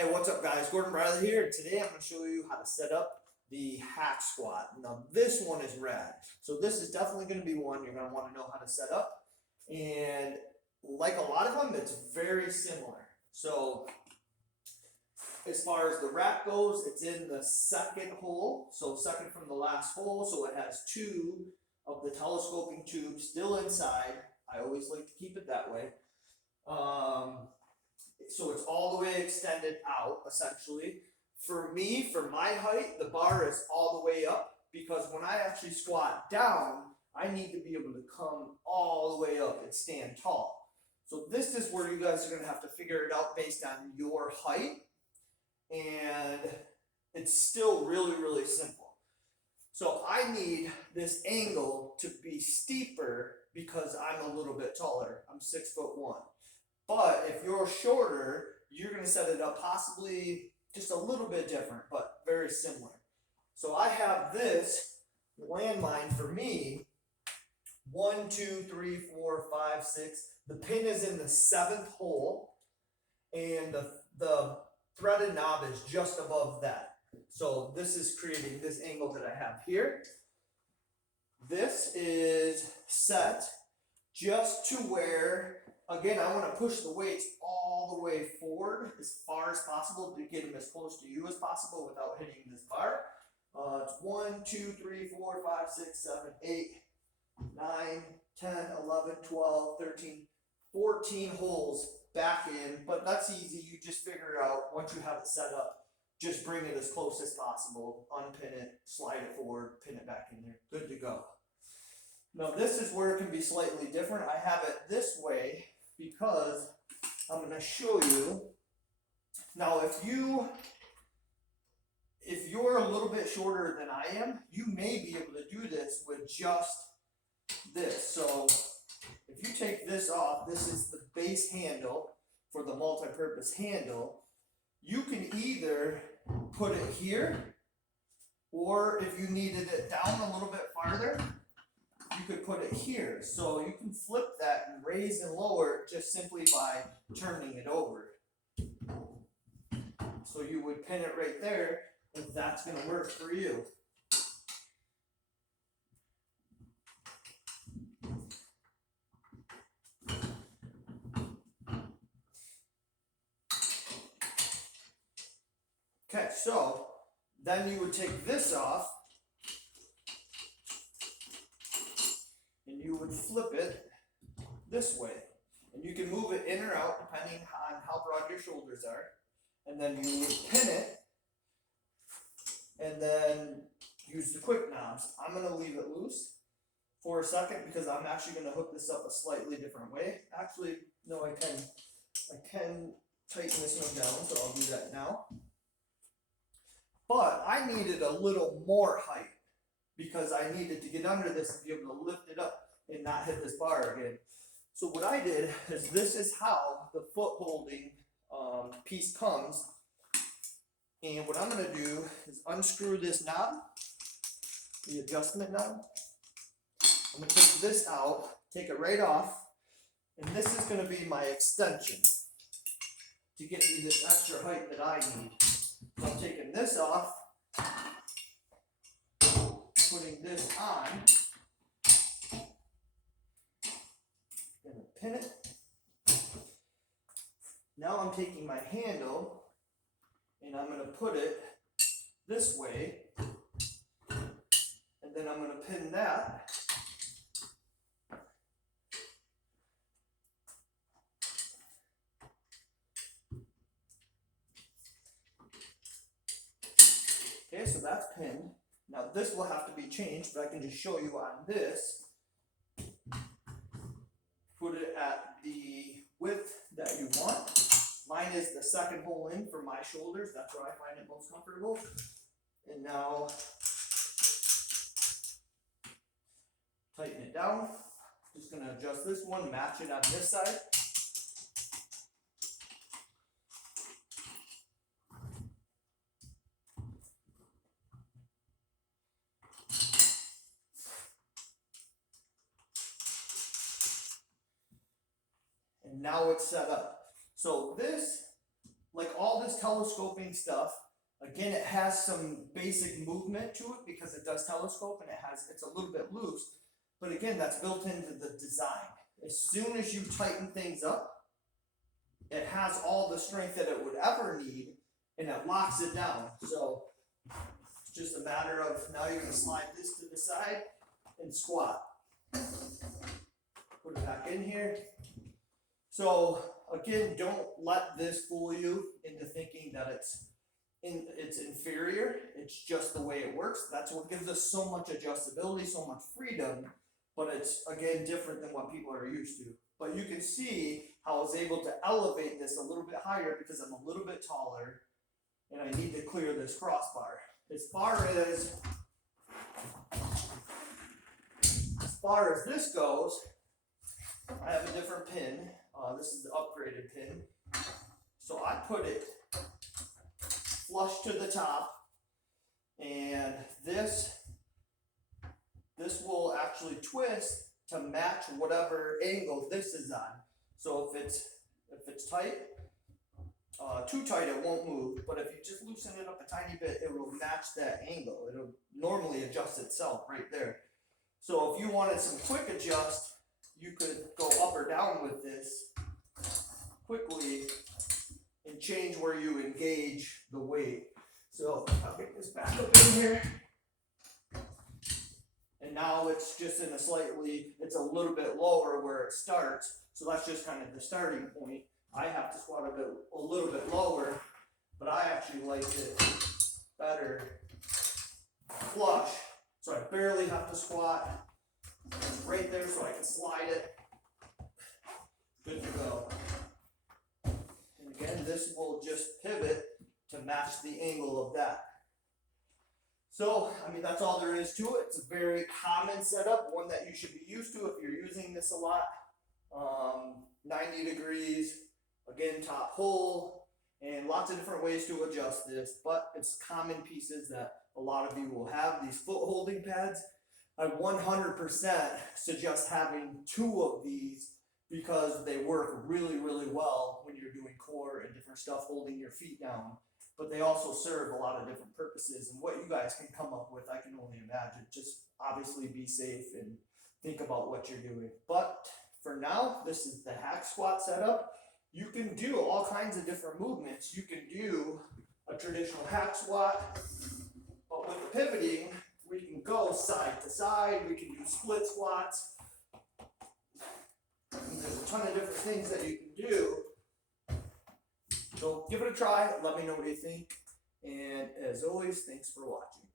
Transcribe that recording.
Hey, what's up guys? Gordon Briley here, and today I'm going to show you how to set up the hack squat. Now this one is rad. So this is definitely going to be one you're going to want to know how to set up. And like a lot of them, it's very similar. So as far as the rack goes, it's in the second hole. So second from the last hole. So it has two of the telescoping tubes still inside. I always like to keep it that way. So it's all the way extended out, essentially. For me, for my height, the bar is all the way up because when I actually squat down, I need to be able to come all the way up and stand tall. So this is where you guys are going to have to figure it out based on your height. And it's still really, really simple. So I need this angle to be steeper because I'm a little bit taller. I'm 6'1". But if you're shorter, you're going to set it up possibly just a little bit different, but very similar. So I have this landmine for me. 1, 2, 3, 4, 5, 6. The pin is in the 7th hole, and the threaded knob is just above that. So this is creating this angle that I have here. This is set just to where, again, I want to push the weights all the way forward as far as possible to get them as close to you as possible without hitting this bar. It's 1, 2, 3, 4, 5, 6, 7, 8, 9, 10, 11, 12, 13, 14 holes back in, but that's easy. You just figure it out once you have it set up. Just bring it as close as possible, unpin it, slide it forward, pin it back in there, good to go. Now this is where it can be slightly different. I have it this way because I'm going to show you. Now if you're a little bit shorter than I am, you may be able to do this with just this. So if you take this off, this is the base handle for the multi-purpose handle. You can either put it here, or if you needed it down a little bit farther, you could put it here. So you can flip that and raise and lower just simply by turning it over. So you would pin it right there if that's going to work for you. Okay, so then you would take this off and you would flip it this way. And you can move it in or out depending on how broad your shoulders are. And then you would pin it and then use the quick knobs. I'm going to leave it loose for a second because I'm actually going to hook this up a slightly different way. Actually, no, I can tighten this one down, so I'll do that now. But I needed a little more height because I needed to get under this and be able to lift it up and not hit this bar again. So what I did is this is how the foot holding piece comes. And what I'm going to do is unscrew this knob, the adjustment knob. I'm going to take this out, take it right off, and this is going to be my extension to get me this extra height that I need. So I'm taking this off, putting this on, gonna pin it. Now I'm taking my handle and I'm gonna put it this way, and then I'm gonna pin that. Okay, so that's pinned. Now this will have to be changed, but I can just show you on this. Put it at the width that you want. Mine is the 2nd hole in for my shoulders. That's where I find it most comfortable. And now tighten it down. Just going to adjust this one, match it on this side. And now it's set up. So this like all this telescoping stuff, again, it has some basic movement to it because it does telescope and it's a little bit loose. But again, that's built into the design. As soon as you tighten things up, it has all the strength that it would ever need, and it locks it down. So it's just a matter of now you're going to slide this to the side and squat. Put it back in here. So again, don't let this fool you into thinking that it's inferior. It's just the way it works. That's what gives us so much adjustability, so much freedom, but it's again different than what people are used to. But you can see how I was able to elevate this a little bit higher because I'm a little bit taller and I need to clear this crossbar. As far as this goes, I have a different pin. This is the upgraded pin. So I put it flush to the top, and this will actually twist to match whatever angle this is on. So if it's tight, too tight, it won't move. But if you just loosen it up a tiny bit, it will match that angle. It'll normally adjust itself right there. So if you wanted some quick adjust, you could go up or down with this quickly and change where you engage the weight. So I'll get this back up in here. And now it's just in it's a little bit lower where it starts. So that's just kind of the starting point. I have to squat a little bit lower, but I actually like it better flush. So I barely have to squat. It's right there so I can slide it. Good to go. And again, this will just pivot to match the angle of that. So, I mean, that's all there is to it. It's a very common setup, one that you should be used to if you're using this a lot. 90 degrees, again, top hole, and lots of different ways to adjust this, but it's common pieces that a lot of you will have. These foot holding pads, I 100% suggest having 2 of these because they work really, really well when you're doing core and different stuff, holding your feet down. But they also serve a lot of different purposes, and what you guys can come up with, I can only imagine. Just obviously be safe and think about what you're doing. But for now, this is the hack squat setup. You can do all kinds of different movements. You can do a traditional hack squat, but with the pivoting, we can go side to side. We can do split squats. And there's a ton of different things that you can do. So give it a try, let me know what you think, and as always, thanks for watching.